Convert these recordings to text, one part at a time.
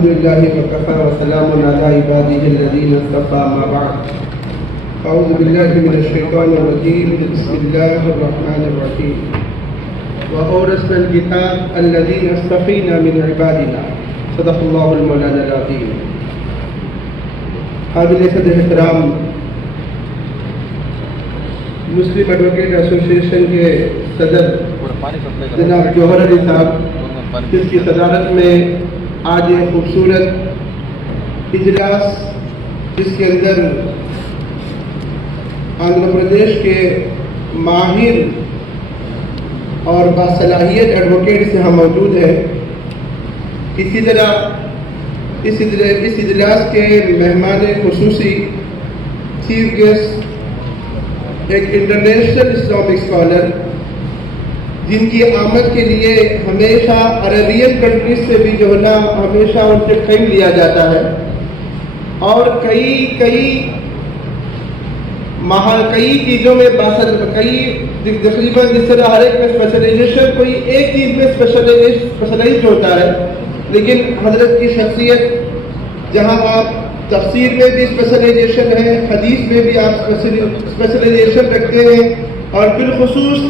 الحمد لله وكفى وسلام على عباده الذين اصطفى ما بعد أعوذ بالله من الشيطان الرجيم بسم الله الرحمن الرحيم وأورثنا الكتاب الذين اصطفينا من عبادنا صدق الله المولانا العظيم. قابل صدر احترام مسلم ایڈوکیٹ ایسوسیشن کے صدر جناب جوہر علی صاحب، جس کی صدارت میں آج ایک خوبصورت اجلاس جس کے اندر آندھرا پردیش کے ماہر اور باصلاحیت ایڈوکیٹس یہاں موجود ہیں. اسی طرح اس اجلاس کے مہمان خصوصی چیف گیسٹ ایک انٹرنیشنل اسلامک اسکالر جن کی آمد کے لیے ہمیشہ عربین کنٹریز سے بھی جو ہے نا ہمیشہ ان سے کلیم لیا جاتا ہے، اور کئی چیزوں میں تقریباً جس طرح ہر ایک میں اسپیشلائزیشن کوئی ایک چیز میں اسپیشلائزڈ ہوتا ہے، لیکن حضرت کی شخصیت جہاں آپ تفسیر میں بھی اسپیشلائزیشن ہے، حدیث میں بھی آپ اسپیشلائزیشن رکھتے ہیں، اور بالخصوص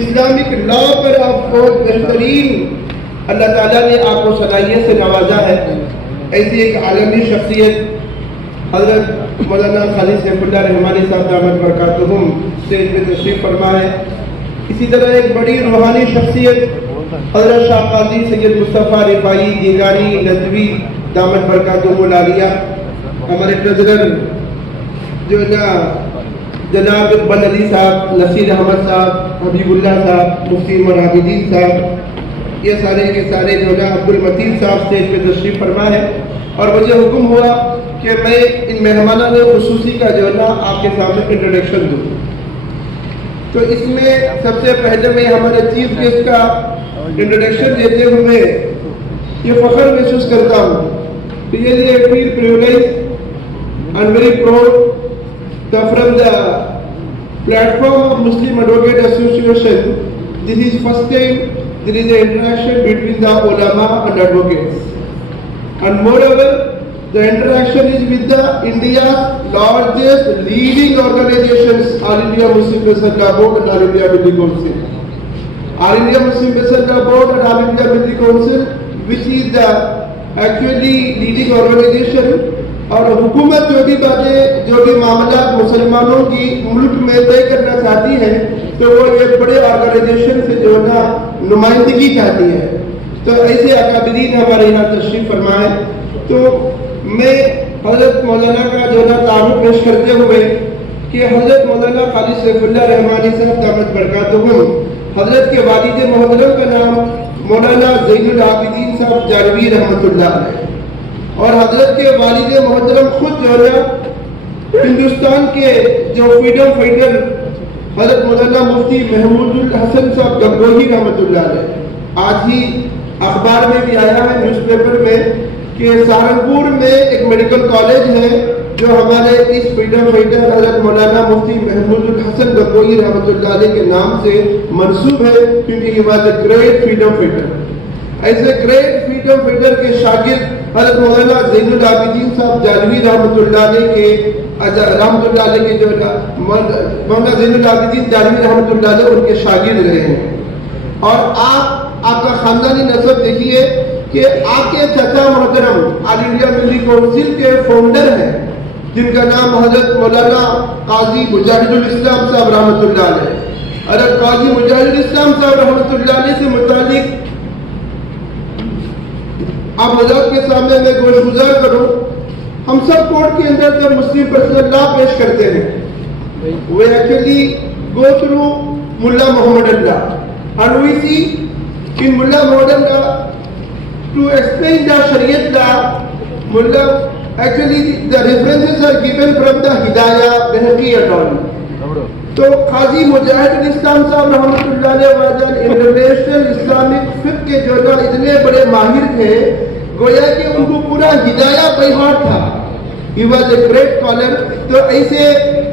اسلامک لا پر آپ بہت بہترین اللہ تعالیٰ نے آپ کو صلاحیت سے نوازا ہے. ایسی ایک عالمی شخصیت حضرت مولانا خالد سیف اللہ رحمانی صاحب دامت برکاتہم اسٹیج پہ تشریف فرما ہے. اسی طرح ایک بڑی روحانی شخصیت حضرت شاہ قاضی سید مصطفیٰ رفاعی گیلانی ندوی دامت برکاتہم العالیہ. ہمارے ٹریزرر جو نا جناب اقبال علی صاحب، نصیر احمد صاحب، حبیب اللہ صاحب، مفتی عابدین صاحب، یہ سارے کے سارے جو نا عبد المتین صاحب اسٹیج پہ تشریف فرما ہے. اور مجھے حکم ہوا کہ میں ان مہمانان خصوصی کا جو ہے نا آپ کے سامنے انٹروڈکشن دوں. تو اس میں سب سے پہلے میں ہمارے چیف گیسٹ کا انٹروڈکشن دیتے ہوئے یہ فخر محسوس کرتا ہوں کہ یہ feel privilege and very proud from the platform of Muslim Advocate Association. This is first time there is an interaction between the ulama and advocates, and moreover the interaction is with the India's largest leading organizations, All India Muslim Masala Board and All India Milli Council. All India Muslim Masala Board and All India Milli Council, which is the actually leading organization. اور حکومت جو بھی معاملات مسلمانوں کی ملک میں طے کرنا چاہتی ہے تو وہ ایک بڑے آرگنائزیشن سے جو ہے نا نمائندگی چاہتی ہے. تو ایسے اکابرین ہمارے یہاں تشریف فرمائے. تو میں حضرت مولانا کا جو ہے نا تعارف پیش کرتے ہوئے کہ حضرت مولانا خالد سیف اللہ رحمانی صاحب دامت برکاتہم، حضرت کے والد محترم کا نام مولانا زین العابدین صاحب جانوی رحمۃ اللہ علیہ، اور حضرت کے والد محترم خود جو ہے ہندوستان کے جو فریڈم فائٹر حضرت مولانا مفتی محمود الحسن صاحب گنگوہی رحمۃ اللہ علیہ. آج ہی اخبار میں بھی آیا ہے، نیوز پیپر میں، کہ سہارنپور میں ایک میڈیکل کالج ہے جو ہمارے اس فریڈم فائٹر حضرت مولانا مفتی محمود الحسن گنگوہی رحمۃ اللہ علیہ کے نام سے منسوب ہے، کیونکہ یہ was a great freedom fighter. ایسے گریٹ فریڈم فائٹر کے شاگرد حضرت مولانا زین العابدین صاحب جانوی رحمۃ اللہ علیہ کے جو مولانا زین العابدین جانوی رحمۃ اللہ علیہ ان کے شاگرد رہے ہیں. اور آپ کا خاندانی نسب دیکھیے کہ آپ کے چچا محترم آل انڈیا ملی کونسل کے فاؤنڈر ہیں، جن کا نام حضرت مولانا قاضی مجاہد الاسلام صاحب رحمۃ اللہ علیہ. حضرت قاضی مجاہد الاسلام صاحب رحمۃ اللہ علیہ سے متعلق آپ حضرت کے سامنے میں گوش گزار کروں. ہم سب کورٹ کے اندر جب مسلم پرسنل لا پیش کرتے ہیں وہ ایکچولی گو تھرو ملا محمد اللہ، اینڈ وی سی ان ملا محمد اللہ to explain the Shariat law. ملا actually the references are given from the Hidaya Baihaqi et al. تو قاضی مجاہد الاسلام صاحب رحمۃ اللہ علیہ وجل انٹرنیشنل اسلامک فقہ کے جو اتنے بڑے ماہر تھے، گویا کہ ان کو پورا ہدایہ بائی ہارٹ تھا. He was a great scholar. تو ایسے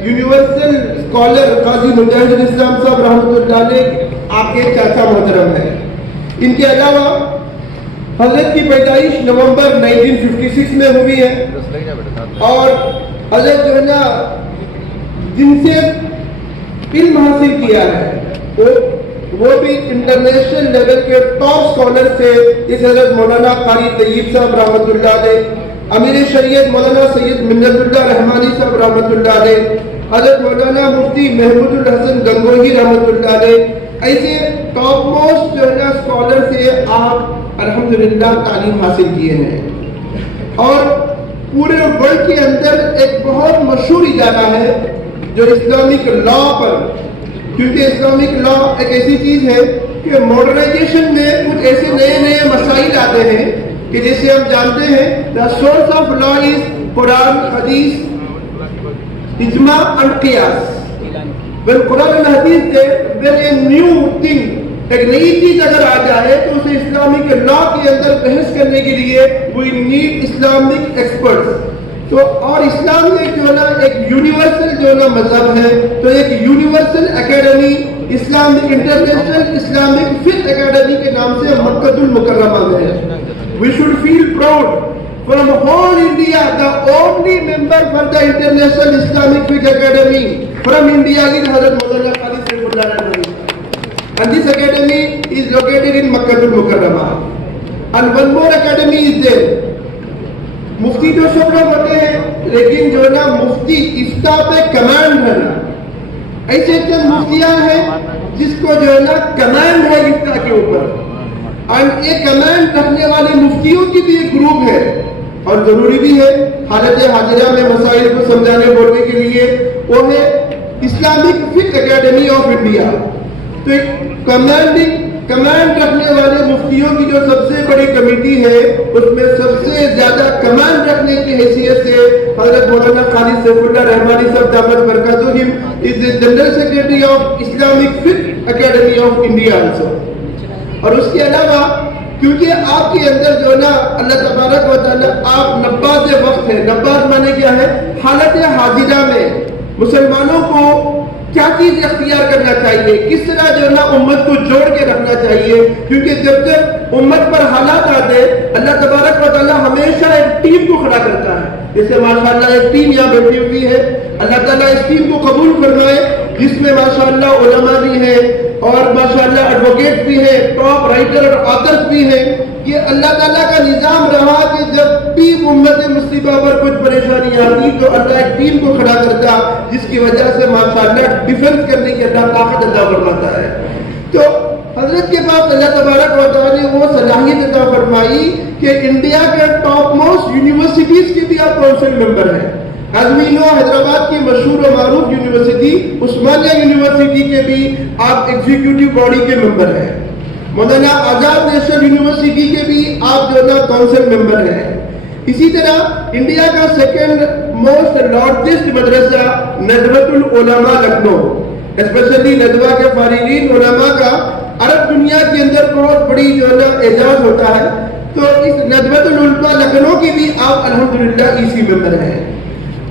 یونیورسل اسکالر قاضی مجاہد الاسلام صاحب رحمۃ اللہ علیہ آپ کے چاچا محترم ہیں. ان کے علاوہ حضرت کی پیدائش نومبر 1956 میں ہوئی ہے اور حضرت جو ہے نا جن سے علم حاصل کیا ہے وہ بھی انٹرنیشنل لیول کے ٹاپ اسکالر سے اس حضرت مولانا قاری طیب صاحب رحمۃ اللہ علیہ، امیر شریعت مولانا سید منت اللہ رحمانی صاحب رحمۃ اللہ علیہ، حضرت مولانا مفتی محمود الحسن گنگوہی رحمۃ اللہ علیہ، ایسے ٹاپ موسٹ جو ہے نا اسکالر سے آپ الحمدللہ تعلیم حاصل کیے ہیں. اور پورے ورلڈ کے اندر ایک بہت مشہور ادارہ ہے جو اسلامک لا پر، کیونکہ اسلامک لا ایک ایسی چیز ہے کہ ماڈرنائزیشن میں کچھ ایسے نئے نئے مسائل آتے ہیں کہ جیسے ہم جانتے ہیں the source of law is قرآن، حدیث، اجماع and قیاس. when قرآن and حدیث there a new thing، ایک نئی چیز اگر آ جائے تو اسے اسلامک لا کے اندر بحث کرنے کے لیے we need Islamic experts. تو اور اسلام میں جو ہے نا ایک یونیورسل جو ہے نا مذہب ہے، تو ایک universal academy Islamic international Islamic فقہ اکیڈمی کے نام سے مکہ المکرمہ میں ہے. We should feel proud from whole India, the only member for the International Islamic Fiqh Academy from India is Hazrat Maulana Qari Saifullah Rehmani. And this academy is located in Makkah al-Mukarramah. And one more academy is there. مفتی تو سب لوگ ہوتے ہیں لیکن جو ہے نا مفتی افتاء پہ command ہے نا، ایسے چند مفتیاں ہیں جس کو جو ہے نا کمانڈ ہے افتاء کے اوپر. اور یہ کمانڈ رکھنے والے مفتیوں کی بھی ایک گروپ ہے اور ضروری بھی ہے حالت حاضرہ میں مسائل کو سمجھانے بولنے کے لیے، وہ ہے اسلامک فقہ اکیڈمی آف انڈیا. تو ایک کمانڈ رکھنے والے مفتیوں کی جو سب سے بڑی کمیٹی ہے اس میں سب سے زیادہ کمانڈ رکھنے کی حیثیت سے حضرت مولانا قاری سیف اللہ رحمانی صاحب دامت برکاتہم از دی جنرل سیکرٹری آف اسلامک فقہ اکیڈمی آف انڈیا آلسو. اور اس کے علاوہ کیونکہ آپ کے اندر جو نا اللہ تبارک و تعالیٰ آپ نباز وقت ہے، نباز مانے کیا ہے، حالت حاضرہ میں مسلمانوں کو کیا چیز اختیار کرنا چاہیے، کس طرح جو نا امت کو جوڑ کے رکھنا چاہیے. کیونکہ جب امت پر حالات آتے اللہ تبارک و تعالیٰ ہمیشہ ایک ٹیم کو کھڑا کرتا ہے. جیسے ماشاءاللہ ایک ٹیم یہاں بیٹھی ہوئی ہے، اللہ تعالیٰ اس ٹیم کو قبول فرمائے جس میں ماشاءاللہ علماء بھی ہیں اور ماشاءاللہ ایڈوکیٹ بھی ہیں، ٹاپ رائٹر اور آتھرز بھی ہیں. یہ اللہ تعالیٰ کا نظام رہا کہ جب ٹیم امت مسلمہ پر کچھ پریشانی آتی تو اللہ ایک ٹیم کو کھڑا کرتا جس کی وجہ سے ماشاءاللہ ڈیفنس کرنے کی اللہ طاقت عطا فرماتا ہے. تو حضرت کے پاس اللہ تبارک و تعالیٰ نے وہ صلاحیت عطا فرمائی کہ انڈیا کے ٹاپ موسٹ یونیورسٹیز کے بھی آپ کونسل ممبر ہیں. As we know, حیدرآباد کی مشہور و معروف یونیورسٹی عثمانیہ یونیورسٹی کے بھی آپ ایگزیکٹو باڈی کے ممبر ہیں. مولانا آزاد نیشنل یونیورسٹی کے بھی آپ جو ہے کونسل ممبر ہیں. اسی طرح انڈیا کا سیکنڈ موسٹ لارجسٹ مدرسہ ندوۃ العلماء لکھنؤ، اسپیشلی ندوہ کے فارغین علماء کا عرب دنیا کے اندر بہت بڑی جو ہے اعزاز ہوتا ہے. تو اس ندوۃ العلماء لکھنؤ کی بھی آپ الحمدللہ ایسی ممبر ہیں.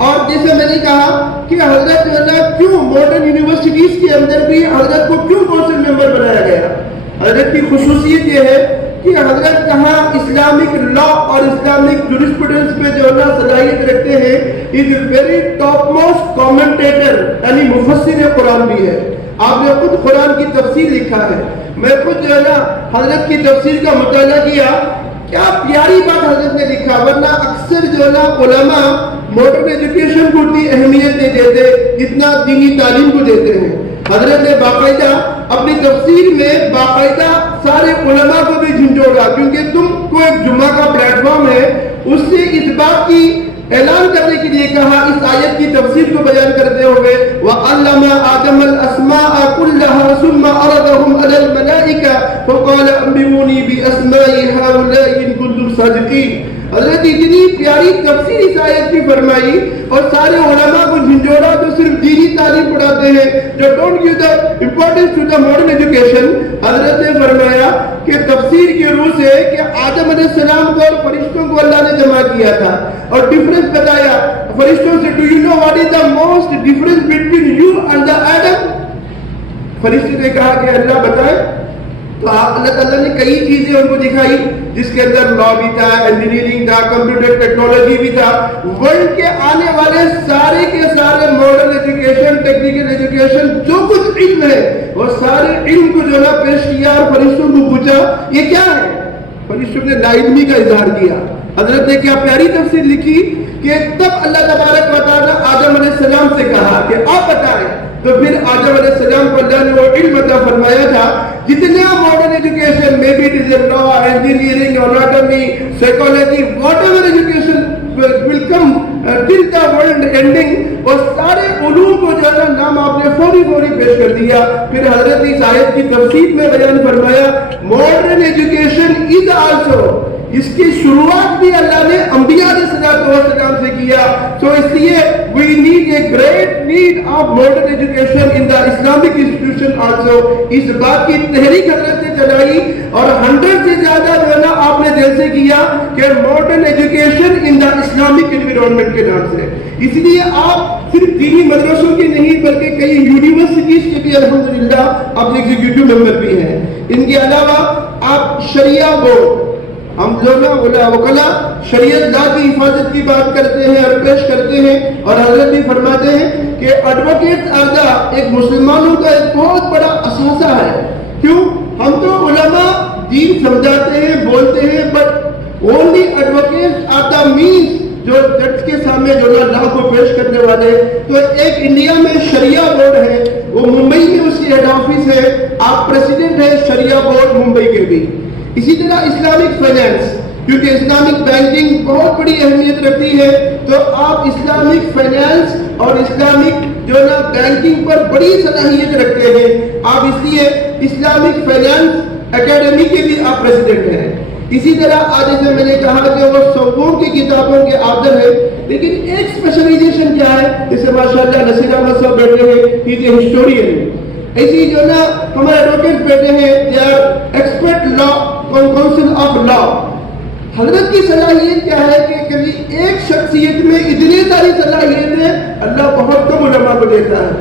اور جیسے میں نے کہا کہ حضرت جو ہے کیوں ماڈرن یونیورسٹیز کے اندر بھی حضرت کو کیوں کونسل ممبر بنایا گیا. حضرت کی خصوصیت یہ ہے کہ حضرت کہاں اسلامک لا اور اسلامک جورسپروڈنس میں جو ہے صلاحیت رکھتے ہیں. Is very top most commentator یعنی مفسر قرآن بھی ہے. آپ نے خود قرآن کی تفسیر لکھا ہے. میں خود جو ہے نا حضرت کی تفسیر کا مطالعہ کیا، کیا پیاری بات حضرت نے لکھا. ورنہ اکثر جو ہے نا علماء ماڈرن ایجوکیشن کو اتنی اہمیت نہیں دیتے جتنا دینی تعلیم کو دیتے ہیں. حضرت نے باقاعدہ اپنی تفسیر میں باقاعدہ سارے علماء کو بھی جھنجھوڑا، کیونکہ تم کو ایک جمعہ کا پلیٹ فارم ہے، اس سے اس بات کی اعلان کرنے کے لیے کہا اس آیت کی تفسیر کو بیان کرتے ہوئے وَعَلَّمَ آدَمَ الْأَسْمَاءَ كُلَّهَا ثُمَّ عَرَضَهُمْ عَلَى الْمَلَائِكَةِ فَقَالَ أَنبِئُونِي بِأَسْمَاءِ هَؤُلَاءِ إِن كُنتُمْ صَادِقِينَ. حضرت اتنی پیاری تفسیر اس آیت کی فرمائی اور سارے علماء کو جھنجھوڑا جو صرف دینی تعلیم پڑھاتے ہیں، جو don't give the importance to the modern education. حضرت نے فرمایا کہ تفسیر کی روح سے کہ آدم علیہ السلام کو اور فرشتوں کو اللہ نے جمع کیا تھا اور ڈفرنس بتایا فرشتوں سے. Do you know what is the most difference between you and the Adam? فرشتے نے کہا کہ اللہ بتائے. تو اللہ تعالیٰ نے کئی چیزیں ان کو دکھائی جس کے اندر لا بھی تھا, انجینئرنگ تھا, کمپیوٹر ٹیکنالوجی بھی تھا. ورلڈ کے آنے والے سارے کے سارے ماڈرن ایجوکیشن, ٹیکنیکل ایجوکیشن, جو کچھ علم ہے وہ سارے علم کو جو ہے پیش کیا اور فرشتوں کو پوچھا یہ کیا ہے. فرشتوں نے لا علمی کا اظہار کیا. حضرت نے کیا پیاری تفسیر لکھی کہ تب اللہ تبارک و تعالیٰ آدم علیہ السلام سے کہا کہ آپ بتائیں. تو پھر آدم علیہ السلام کو اللہ نے وہ علم عطا فرمایا تھا جتنا modern education, may be it is a law, engineering, anatomy, psychology, whatever education will come till the world ending, وہ سارے علوم کو جو ہے نام آپ نے فوری پیش کر دیا. پھر حضرت اس آیت کی تفسیر میں بیان فرمایا ماڈرن ایجوکیشن از آلسو, اس کی شروعات بھی اللہ نے انبیاء علیہ السلام سے کیا. تو اس لیے we need a great need of modern education in the Islamic institution also. اس بات کی تحریک حضرت نے چلائی اور 100 سے زیادہ جو ہے نا آپ نے جیسے کیا کہ modern education in the Islamic environment کے نام سے. اس لیے آپ صرف دینی مدرسوں کے نہیں بلکہ کئی یونیورسٹیز کے بھی الحمدللہ آپ ایگزیکٹو ممبر بھی ہیں. ان کے علاوہ آپ شریعہ بورڈ, ہم جو نا وکلا شریعت لا کی حفاظت کی بات کرتے ہیں اور پیش کرتے ہیں, اور حضرت بھی فرماتے ہیں کہ ایڈوکیٹ آردہ ایک مسلمانوں کا ایک بہت بڑا اثاثہ ہے. کیوں؟ ہم تو علماء دین سمجھاتے ہیں, بولتے ہیں, بٹ اونلی ایڈوکیٹ آردہ مینس جو جج کے سامنے جو لا کو پیش کرنے والے. تو ایک انڈیا میں شریعہ بورڈ ہے, وہ ممبئی میں اس کی ہیڈ آفس ہے, آپ پریزیڈنٹ ہے شریعہ بورڈ ممبئی کے بھی. اسی طرح اسلامک فائنینس, کیونکہ اسلامک بینکنگ بہت بڑی اہمیت رکھتی ہے, تو آپ اسلامک فائنینس اور اسلامک جو نا بینکنگ پر بڑی صلاحیت رکھتے ہیں. آپ اس لیے اسلامک فائنینس اکیڈمی کے بھی آپ پریزیڈنٹ ہیں. اسی طرح آج جیسے میں نے کہا کہ وہ سووں کی کتابوں کے آدر ہے, لیکن ایک اسپیشلائزیشن کیا ہے, جیسے ماشاءاللہ نصیر احمد صاحب بیٹھے ہیں, ہی از اے ہسٹورین. ایسی جو نا ہمارے ایڈوکیٹ بیٹھے ہیں, they are expert law council of law. حضرت کی صلاحیت کیا ہے کہ کبھی ایک شخصیت میں اتنی ساری صلاحیتیں اللہ بہت کم علماء کو دیتا ہے.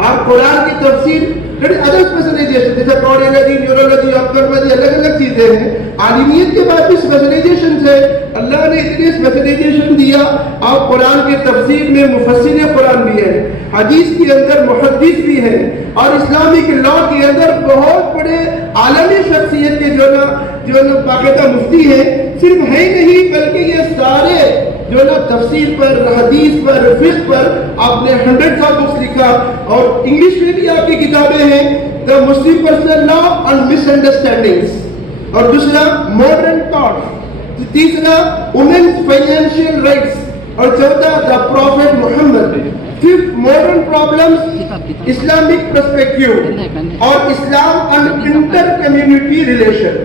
آپ قرآن کی تفسیر ادر اسپیشلائزیشن جیسے کارڈیولوجی, نیورولوجی, آپتھالمولوجی, الگ الگ چیزیں ہیں. عالمیت کے بعد بھی اسپیشلائزیشن ہے, اللہ نے اتنی اسپیشلائزیشن دیا. آپ قرآن کی تفسیر میں مفسر قرآن بھی ہے, حدیث کے اندر محدث بھی ہے, اور اسلامک لا کے اندر بہت بڑے عالمی شخصیت کے جو نا باقاعدہ مفتی ہیں. صرف ہے نہیں بلکہ یہ سارے جو نا تفسیر پر, حدیث پر, فقہ پر آپ نے 100 بکس لکھا, اور انگلش میں بھی آپ کی کتابیں ہیں, the Muslim personal law and misunderstandings, اور دوسرا ماڈرن تھاٹ, تیسرا وومنس فائنینشیل رائٹس, اور چوتھا the prophet Muhammad, fifth modern problems Islamic perspective, اور Islam and inter community relation.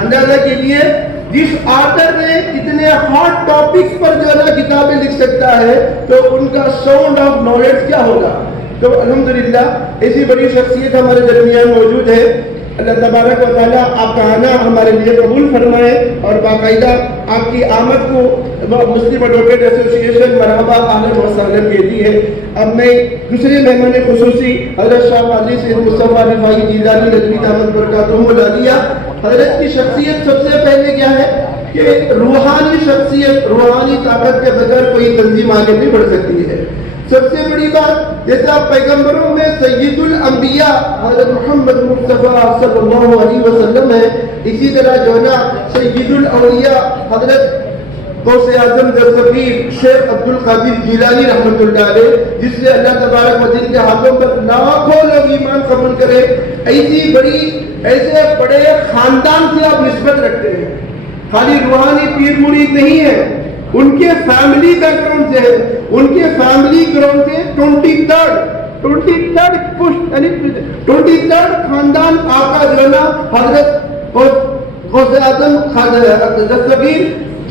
اندازہ کیجیے جس آتھر نے اتنے ہارڈ ٹاپکس پر جو ہے کتابیں لکھ سکتا ہے تو ان کا ساؤنڈ آف نالج کیا ہوگا. تو الحمدللہ ایسی بڑی شخصیت ہمارے درمیان موجود ہے. اللہ تبارک و تعالیٰ آپ کا آنا ہمارے لیے قبول فرمائے, اور باقاعدہ آپ کی آمد کو مسلم ایڈوکیٹ ایسوسیشن مرحبا اہلا و سہلا کہتی ہے. اب میں دوسرے مہمان خصوصی حضرت شاہ قاضی سید مصطفیٰ رفاعی جیلانی رضوی دامت برکاتہم العالیہ, حضرت کی شخصیت سب سے پہلے کیا ہے کہ روحانی شخصیت, روحانی طاقت کے بغیر کوئی تنظیم آگے نہیں بڑھ سکتی ہے. سب سے بڑی بات جیسا پیغمبروں میں سید الانبیاء حضرت محمد مصطفیٰ صلی اللہ علیہ وسلم ہے, اسی طرح جو نا سید الاولیاء حضرت غوث اعظم دستگیر شیخ عبد القادر جیلانی رحمۃ اللہ علیہ, جس سے اللہ تبارک و تعالیٰ کے ہاتھوں پر لاکھوں لوگ ایمان قبول کرے. ایسے بڑے خاندان سے آپ نسبت رکھتے ہیں, خالی روحانی پیر مرید نہیں ہے, ان کے فیملی بیک گراؤنڈ سے ہے, ان کے فیملی گراؤنڈ سے 23rd خاندان آقا جونا حضرت غوث اعظم دستگیر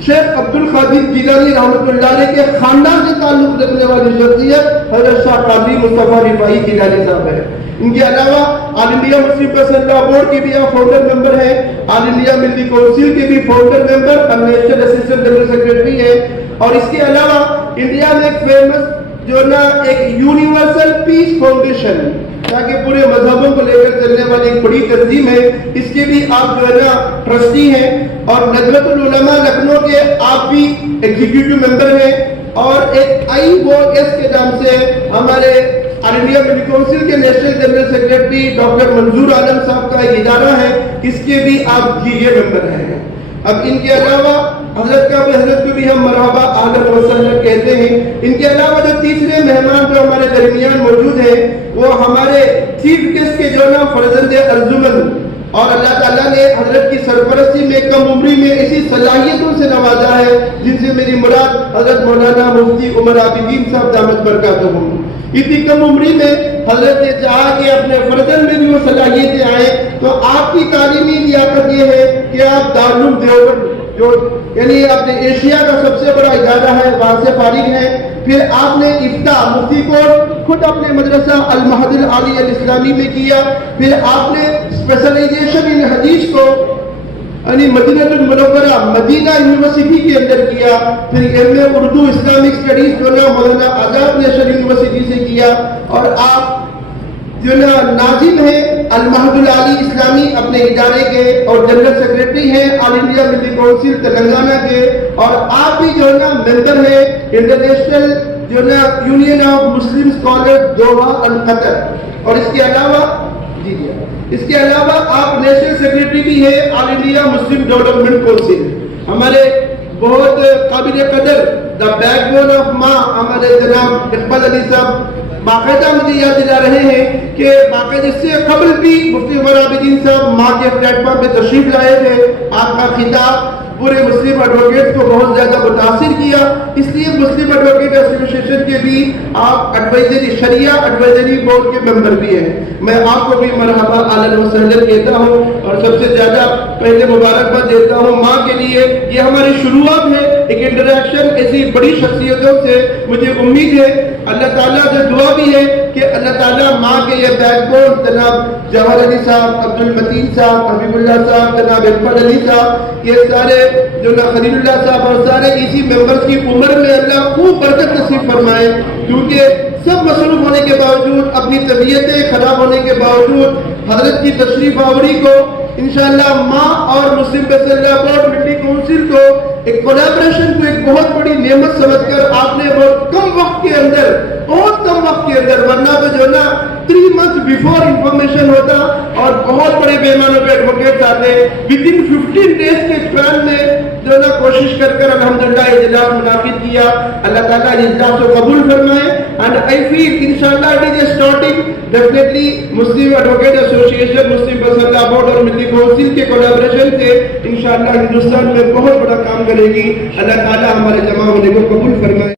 شیخ عبد القادر جیلانی رحمۃ اللہ علیہ کے خاندان سے تعلق رکھنے والی شخصیت حضرت شاہ قاضی مصطفیٰ رفاعی جیلانی صاحب ہے. ان کے علاوہ آل انڈیا مسلم پرسنل لا بورڈ کے بھی آپ فاؤنڈر ممبر ہیں, آل انڈیا ملی کونسل کے بھی فاؤنڈر ممبر اور نیشنل اسسٹنٹ جنرل سیکرٹری ہیں, اور اس کے علاوہ انڈیا میں ایک فیمس جو نا ایک یونیورسل پیس فاؤنڈیشن تاکہ پورے مذہبوں کو لے کر چلنے والی ایک بڑی تنظیم ہے، اس کے بھی آپ جو ہے نا ٹرسٹی ہیں، اور ندوۃ العلماء لکھنؤ کے آپ بھی ایگزیکٹو ممبر ہیں، اور ایک IOS کے نام سے ہمارے آل انڈیا میڈیکل کونسل کے نیشنل جنرل سیکرٹری ڈاکٹر منظور عالم صاحب کا ایک ادارہ ہے، اس کے بھی آپ یہ ممبر ہیں۔ اب ان کے علاوہ حضرت کو بھی ہم مرحبا اہلا وسہلا کہتے ہیں۔ ان کے علاوہ جو تیسرے مہمان جو ہمارے درمیان موجود ہیں وہ ہمارے چیف گیسٹ کے جو نا فرزند ارجمند، اور اللہ تعالیٰ نے حضرت کی سرپرستی میں کم عمری میں ایسی صلاحیتوں سے نوازا ہے جن سے میری مراد حضرت مولانا مفتی عمر عابدین صاحب دامت برکاتہم۔ اتنی کم عمری میں حضرت نے چاہا کہ اپنے فرزند میں بھی وہ صلاحیتیں آئیں، تو آپ کی تعلیمی لیاقت یہ ہے کہ آپ دارالعلوم دیوبند جو یعنی اپنے ایشیا کا سب سے بڑا ادارہ ہے وہاں سے فارغ ہیں، پھر آپ نے افتاء مفتی کورس خود اپنے مدرسہ المہد العالی الاسلامی میں کیا، پھر آپ نے اسپیشلائزیشن ان حدیث کو یعنی مدینہ المنورہ مدینہ یونیورسٹی کے اندر کیا، پھر ایم اے اردو اسلامک اسٹڈیز جو ہے مولانا آزاد نیشنل یونیورسٹی سے کیا، اور آپ جو نا ناظم ہیں المہد العالی اسلامی اپنے ادارے کے، اور جنرل سیکرٹری ہیں آل انڈیا میڈیکل کونسل تلنگانہ کے، اور آپ بھی جو ہے نا ممبر ہیں انٹرنیشنل جو نا union of Muslim scholars Doha Qatar, اور اس کے علاوہ آپ نیشنل سیکرٹری بھی ہیں آل انڈیا مسلم ڈیولپمنٹ کونسل۔ ہمارے بہت قابل قدر دا بیک بون آف ماں ہمارے جناب اقبال علی صاحب باقاعدہ مجھے یاد دلا رہے ہیں کہ باقاعدہ اس سے قبل بھی مفتی عمر عابدین صاحب ماں کے پلیٹ فارم پہ تشریف لائے تھے، آپ کا خطاب پورے مسلم ایڈوکیٹ کو بہت زیادہ متاثر کیا، اس لیے مسلم ایڈوکیٹ ایسوسیشن کے بھی آپ ایڈوائزری شریعہ ایڈوائزری بورڈ کے ممبر بھی ہیں۔ میں آپ کو بھی مرحبا اہلا وسہلا کہتا ہوں، اور سب سے زیادہ پہلے مبارکباد دیتا ہوں ماں کے لیے۔ یہ ہماری شروعات ہے ایک انٹریکشن ایسی بڑی شخصیتوں سے، مجھے امید ہے اللہ تعالیٰ سے دعا بھی ہے کہ اللہ تعالیٰ ماں کے یہ بیک بون جناب جواہر علی صاحب، عبد المتین صاحب، حبیب اللہ صاحب، جناب اقبال علی صاحب، یہ سارے جو نا خلیل اللہ صاحب اور سارے اسی ممبرز کی عمر میں اللہ خوب برکت نصیب فرمائے، کیونکہ سب مصروف ہونے کے باوجود، اپنی طبیعتیں خراب ہونے کے باوجود حضرت کی تشریف آوری کو انشاءاللہ ماں اور مسلم فیصلہ بورڈ میڈیکل کونسل کو ایک کولیبریشن کو ایک بہت بڑی نعمت سمجھ کر آپ نے بہت کم وقت کے اندر ورنہ تو جو نا 3 months before انفارمیشن ہوتا اور بہت بڑے پیمانوں پہ ایڈوکیٹس آتے، within 15 days کے اسپین میں جو نا کوشش کر الحمدللہ اجلاس منعقد کیا۔ اللہ تعالیٰ اجلاس کو قبول فرمائے، and I feel inshallah it is a starting definitely Muslim advocate association, Muslim فیصلہ بورڈ اور ملی کونسل کے کولیبریشن سے انشاءاللہ ہندوستان میں بہت بڑا کام کرے گی۔ اللہ تعالیٰ ہمارے جمع ہونے کو قبول فرمائے۔